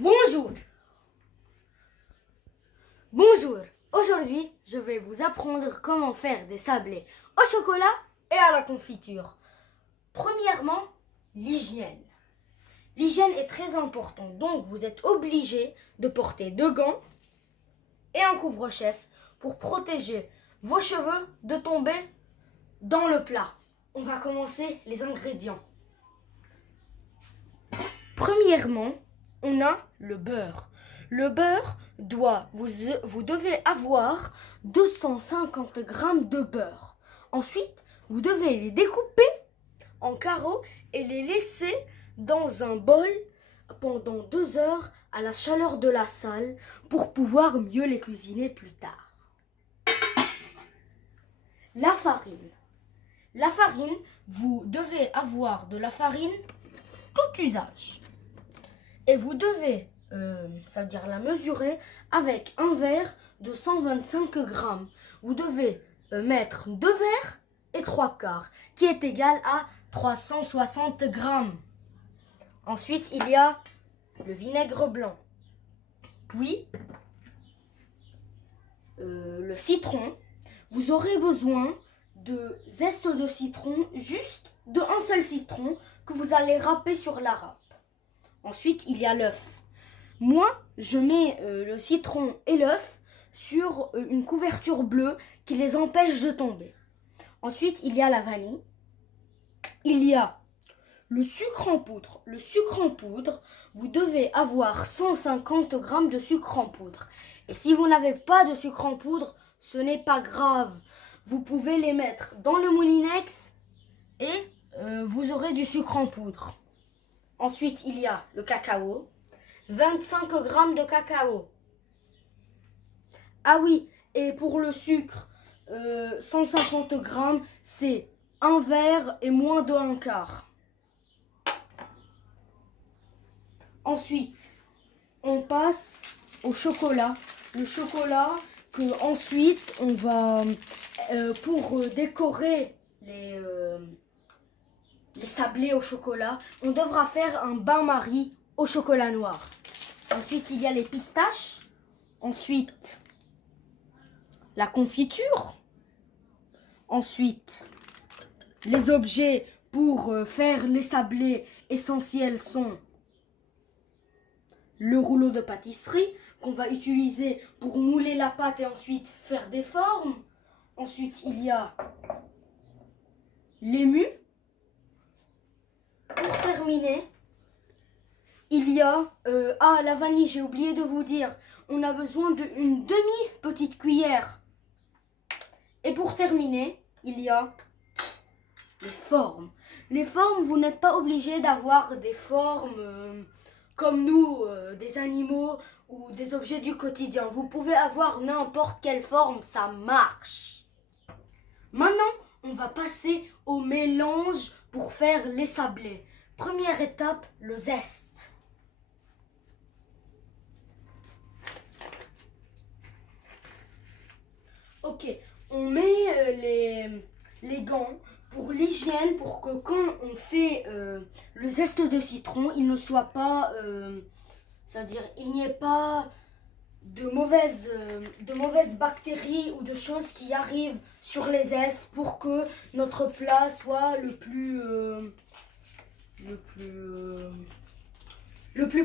Bonjour. Bonjour. Aujourd'hui, je vais vous apprendre comment faire des sablés au chocolat et à la confiture. Premièrement, l'hygiène. L'hygiène est très importante, donc vous êtes obligé de porter deux gants et un couvre-chef pour protéger vos cheveux de tomber dans le plat. On va commencer les ingrédients. Premièrement, on a le beurre. Le beurre vous devez avoir 250 grammes de beurre. Ensuite, vous devez les découper en carreaux et les laisser dans un bol pendant 2 heures à la chaleur de la salle pour pouvoir mieux les cuisiner plus tard. La farine. La farine, vous devez avoir de la farine tout usage. Et vous devez, ça veut dire la mesurer avec un verre de 125 grammes. Vous devez mettre 2 verres et 3 quarts, qui est égal à 360 grammes. Ensuite, il y a le vinaigre blanc. Puis, le citron. Vous aurez besoin de zeste de citron, juste de un seul citron que vous allez râper sur la râpe. Ensuite, il y a l'œuf. Moi, je mets le citron et l'œuf sur une couverture bleue qui les empêche de tomber. Ensuite, il y a la vanille. Il y a le sucre en poudre. Le sucre en poudre, vous devez avoir 150 grammes de sucre en poudre. Et si vous n'avez pas de sucre en poudre, ce n'est pas grave. Vous pouvez les mettre dans le moulinex et vous aurez du sucre en poudre. Ensuite, il y a le cacao. 25 grammes de cacao. Ah oui, et pour le sucre, 150 grammes, c'est un verre et moins de un quart. Ensuite, on passe au chocolat. Le chocolat que ensuite on va, pour décorer les sablés au chocolat, on devra faire un bain-marie au chocolat noir. Ensuite, il y a les pistaches. Ensuite, la confiture. Ensuite, les objets pour faire les sablés essentiels sont le rouleau de pâtisserie qu'on va utiliser pour mouler la pâte et ensuite faire des formes. Ensuite, il y a l'ému. Pour terminer, il y a la vanille, j'ai oublié de vous dire. On a besoin d'une demi-petite cuillère. Et pour terminer, il y a les formes. Les formes, vous n'êtes pas obligé d'avoir des formes comme nous, des animaux ou des objets du quotidien. Vous pouvez avoir n'importe quelle forme, ça marche. Maintenant, on va passer au mélange pour faire les sablés. Première étape, le zeste. Ok, on met les gants pour l'hygiène, pour que quand on fait le zeste de citron, il ne soit pas, c'est-à-dire il n'y ait pas de mauvaises bactéries ou de choses qui arrivent sur les zestes pour que notre plat soit le plus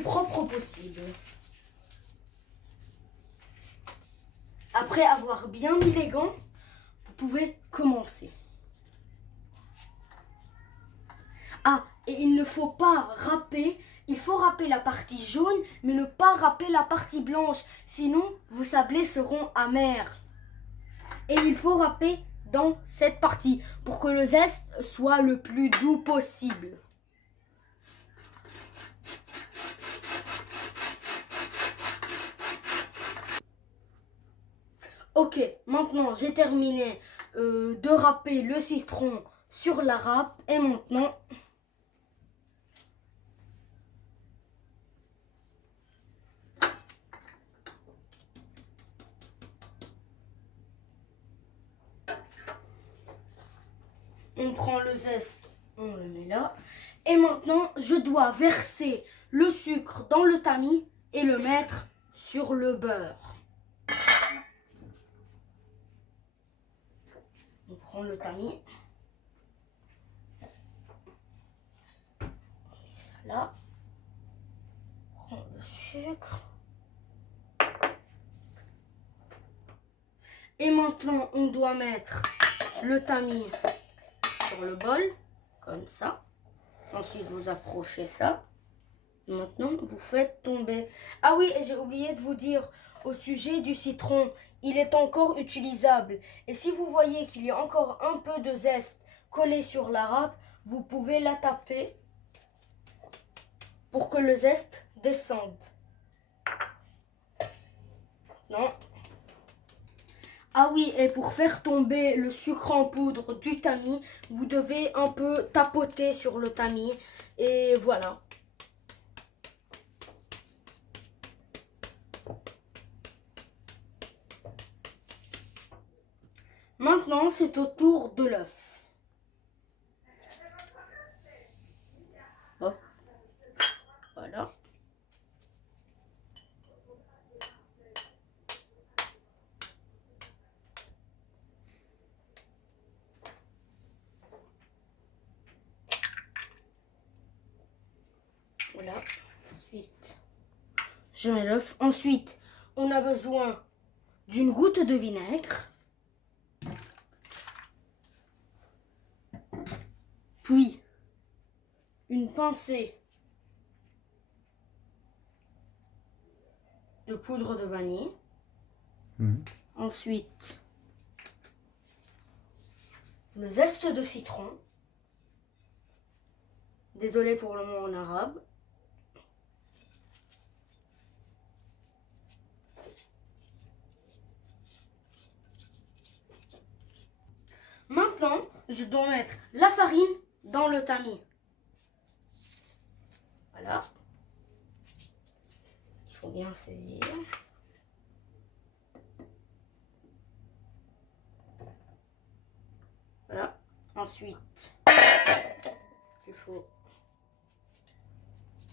propre possible. Après avoir bien mis les gants, vous pouvez commencer. Ah, et il ne faut pas râper, il faut râper la partie jaune, mais ne pas râper la partie blanche, sinon vos sablés seront amers. Et il faut râper dans cette partie pour que le zeste soit le plus doux possible. Ok, maintenant j'ai terminé de râper le citron sur la râpe et maintenant on prend le zeste, on le met là et maintenant je dois verser le sucre dans le tamis et le mettre sur le beurre. On prend le tamis. On met ça là. On prend le sucre. Et maintenant, on doit mettre le tamis sur le bol, comme ça. Ensuite, vous approchez ça. Maintenant, vous faites tomber. Ah oui, et j'ai oublié de vous dire au sujet du citron, il est encore utilisable. Et si vous voyez qu'il y a encore un peu de zeste collé sur la râpe, vous pouvez la taper pour que le zeste descende. Non. Ah oui, et pour faire tomber le sucre en poudre du tamis, vous devez un peu tapoter sur le tamis. Et voilà. Maintenant, c'est au tour de l'œuf. Hop. Voilà. Voilà. Ensuite, je mets l'œuf. Ensuite, on a besoin d'une goutte de vinaigre. Puis, une pincée de poudre de vanille. Ensuite, le zeste de citron. Désolé pour le mot en arabe. Maintenant, je dois mettre la farine dans le tamis. Voilà. Il faut bien saisir. Voilà. Ensuite, il faut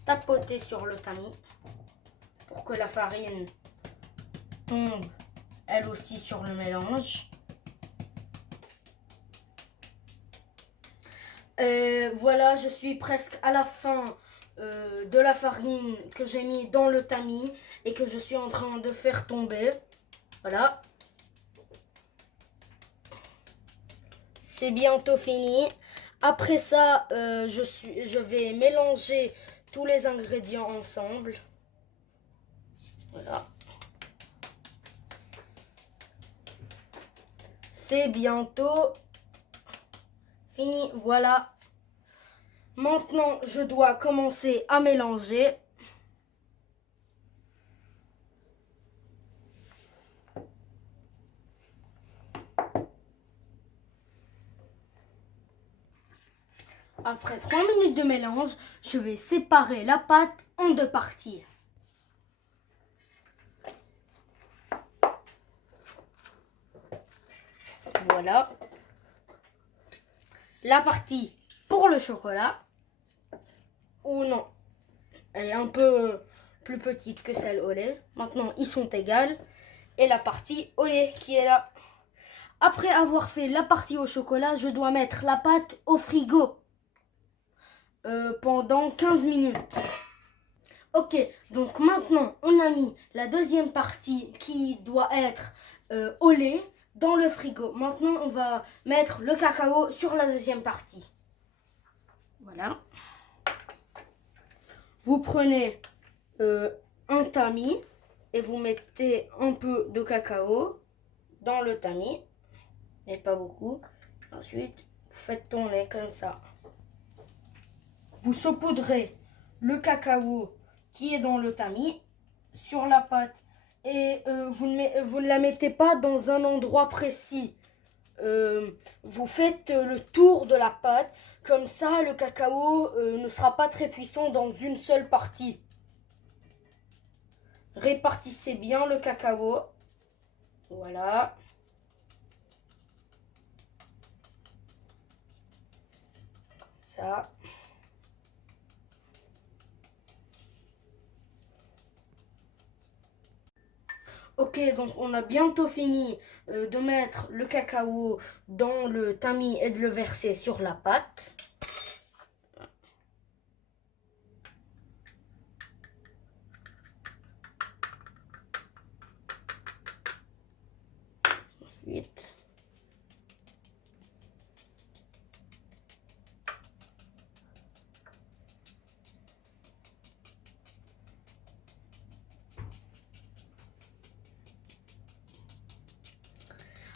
tapoter sur le tamis pour que la farine tombe elle aussi sur le mélange. Voilà, je suis presque à la fin de la farine que j'ai mis dans le tamis et que je suis en train de faire tomber. Voilà. C'est bientôt fini. Après ça, je vais mélanger tous les ingrédients ensemble. Voilà. C'est bientôt fini. Voilà. Maintenant, je dois commencer à mélanger. Après 3 minutes de mélange, je vais séparer la pâte en deux parties. Voilà. La partie pour le chocolat. Ou non, elle est un peu plus petite que celle au lait. Maintenant, ils sont égales. Et la partie au lait qui est là. Après avoir fait la partie au chocolat, je dois mettre la pâte au frigo pendant 15 minutes. Ok, donc maintenant, on a mis la deuxième partie qui doit être au lait dans le frigo. Maintenant, on va mettre le cacao sur la deuxième partie. Voilà. Vous prenez un tamis et vous mettez un peu de cacao dans le tamis, mais pas beaucoup. Ensuite, vous faites tourner comme ça. Vous saupoudrez le cacao qui est dans le tamis sur la pâte et vous ne la mettez pas dans un endroit précis. Vous faites le tour de la pâte, comme ça le cacao ne sera pas très puissant dans une seule partie. Répartissez bien le cacao. Voilà. Ça. Ok, donc on a bientôt fini de mettre le cacao dans le tamis et de le verser sur la pâte. Ensuite,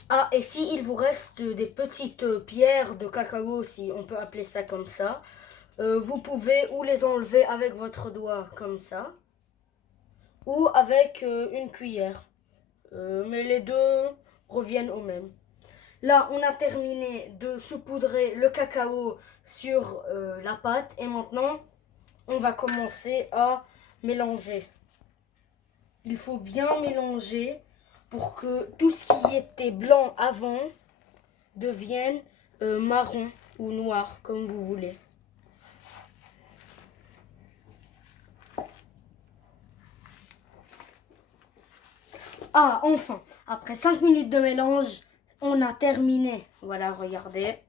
ah, et si il vous reste des petites pierres de cacao, si on peut appeler ça comme ça, vous pouvez ou les enlever avec votre doigt comme ça, ou avec une cuillère. Mais les deux reviennent au même. Là, on a terminé de saupoudrer le cacao sur la pâte et maintenant, on va commencer à mélanger. Il faut bien mélanger pour que tout ce qui était blanc avant devienne marron ou noir, comme vous voulez. Ah, enfin, après 5 minutes de mélange, on a terminé. Voilà, regardez.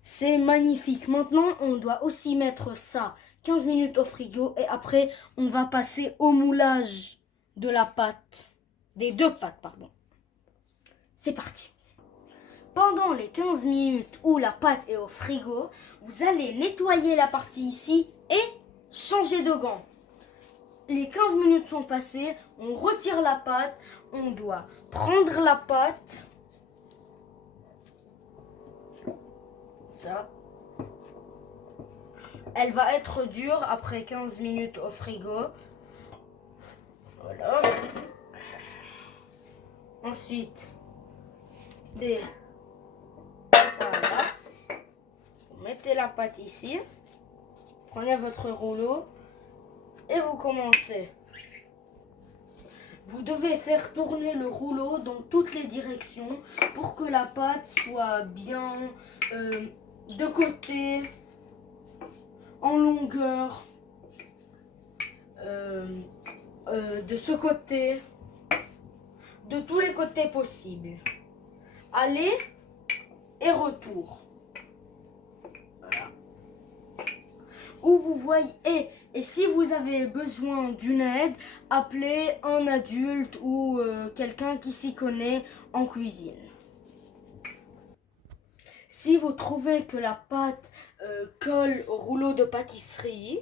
C'est magnifique. Maintenant, on doit aussi mettre ça 15 minutes au frigo et après, on va passer au moulage de la pâte. Des deux pâtes, pardon. C'est parti. Pendant les 15 minutes où la pâte est au frigo, vous allez nettoyer la partie ici et changer de gants. Les 15 minutes sont passées, on retire la pâte, on doit prendre la pâte, ça, elle va être dure après 15 minutes au frigo, voilà. Ensuite, ça là, vous mettez la pâte ici, prenez votre rouleau et vous commencez. Vous devez faire tourner le rouleau dans toutes les directions pour que la pâte soit bien de côté, en longueur, de ce côté, de tous les côtés possibles. Aller et retour. Voilà. Où vous voyez, et si vous avez besoin d'une aide, appelez un adulte ou quelqu'un qui s'y connaît en cuisine. Si vous trouvez que la pâte colle au rouleau de pâtisserie,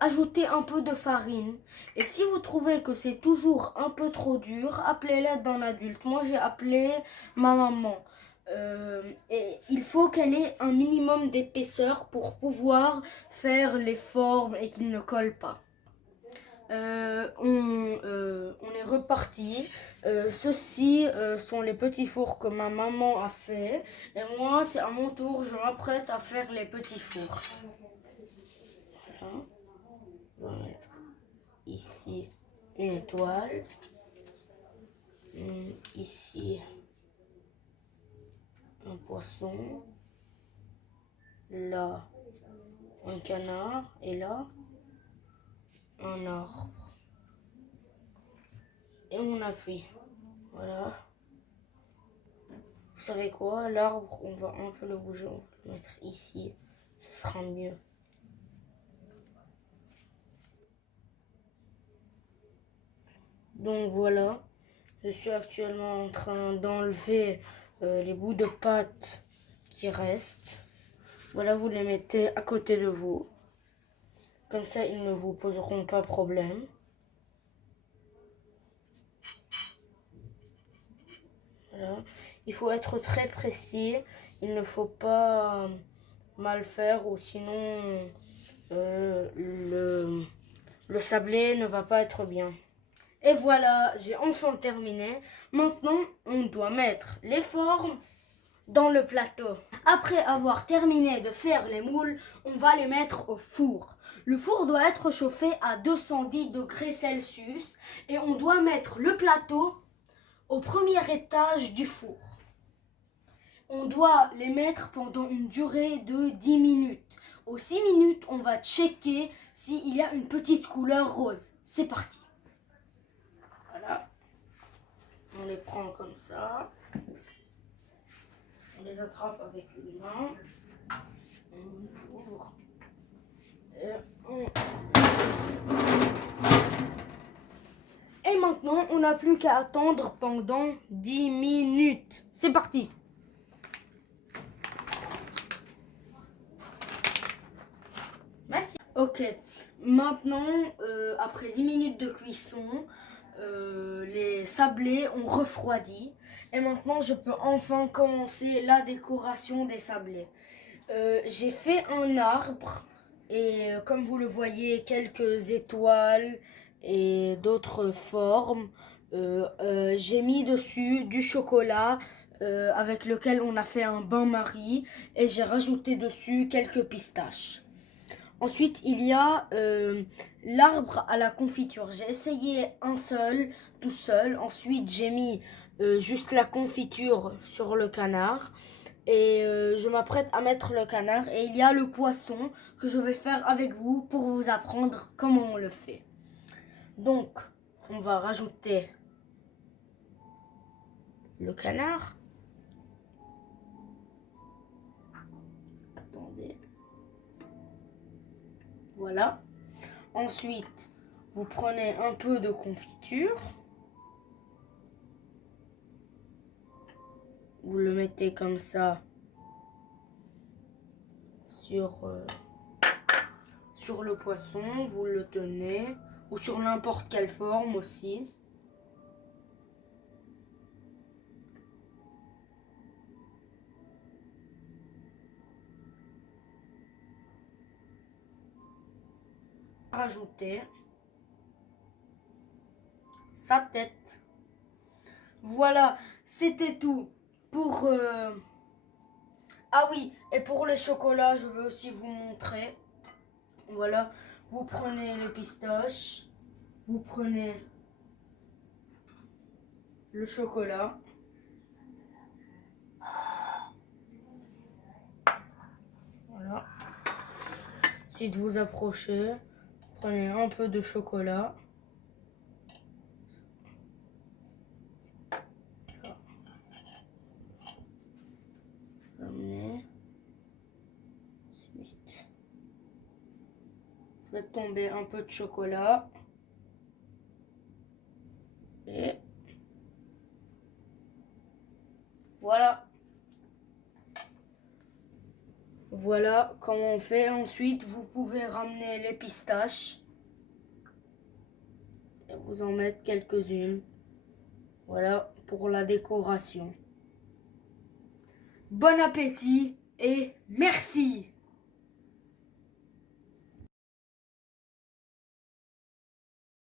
ajoutez un peu de farine. Et si vous trouvez que c'est toujours un peu trop dur, appelez l'aide d'un adulte. Moi, j'ai appelé ma maman. Et il faut qu'elle ait un minimum d'épaisseur pour pouvoir faire les formes et qu'il ne colle pas. On est reparti. Ceux-ci sont les petits fours que ma maman a fait. Et moi, c'est à mon tour, je m'apprête à faire les petits fours. Voilà. On va mettre ici une étoile. Ici un poisson. Là un canard. Et là un arbre. Et on appuie. Voilà. Vous savez quoi? L'arbre, on va un peu le bouger. On va le mettre ici. Ce sera mieux. Donc voilà. Je suis actuellement en train d'enlever les bouts de pâte qui restent. Voilà, vous les mettez à côté de vous. Comme ça, ils ne vous poseront pas problème. Voilà. Il faut être très précis. Il ne faut pas mal faire ou sinon le sablé ne va pas être bien. Et voilà, j'ai enfin terminé. Maintenant, on doit mettre les formes dans le plateau. Après avoir terminé de faire les moules, on va les mettre au four. Le four doit être chauffé à 210 degrés Celsius et on doit mettre le plateau au premier étage du four. On doit les mettre pendant une durée de 10 minutes. aux 6 minutes, on va checker s'il y a une petite couleur rose. C'est parti. Voilà. On les prend comme ça. On les attrape avec une main. On ouvre. Et maintenant, on n'a plus qu'à attendre pendant 10 minutes. C'est parti. Merci. Ok, maintenant, après 10 minutes de cuisson, les sablés ont refroidi. Et maintenant, je peux enfin commencer la décoration des sablés. J'ai fait un arbre et comme vous le voyez, quelques étoiles et d'autres formes. J'ai mis dessus du chocolat avec lequel on a fait un bain-marie et j'ai rajouté dessus quelques pistaches. Ensuite, il y a l'arbre à la confiture. J'ai essayé un seul, tout seul. Ensuite, j'ai mis juste la confiture sur le canard. Et je m'apprête à mettre le canard. Et il y a le poisson que je vais faire avec vous pour vous apprendre comment on le fait. Donc, on va rajouter le canard. Attendez. Voilà. Ensuite, vous prenez un peu de confiture. Vous le mettez comme ça sur le poisson. Vous le tenez. Ou sur n'importe quelle forme aussi. Rajouter sa tête. Voilà, c'était tout pour... Ah oui, et pour les chocolats, je vais aussi vous montrer. Voilà, vous prenez les pistaches, vous prenez le chocolat. Voilà. Ensuite, vous approchez, prenez un peu de chocolat. Ramenez. Ensuite, faites tomber un peu de chocolat. Et voilà. Voilà comment on fait. Ensuite, vous pouvez ramener les pistaches. Et vous en mettre quelques-unes. Voilà pour la décoration. Bon appétit et merci!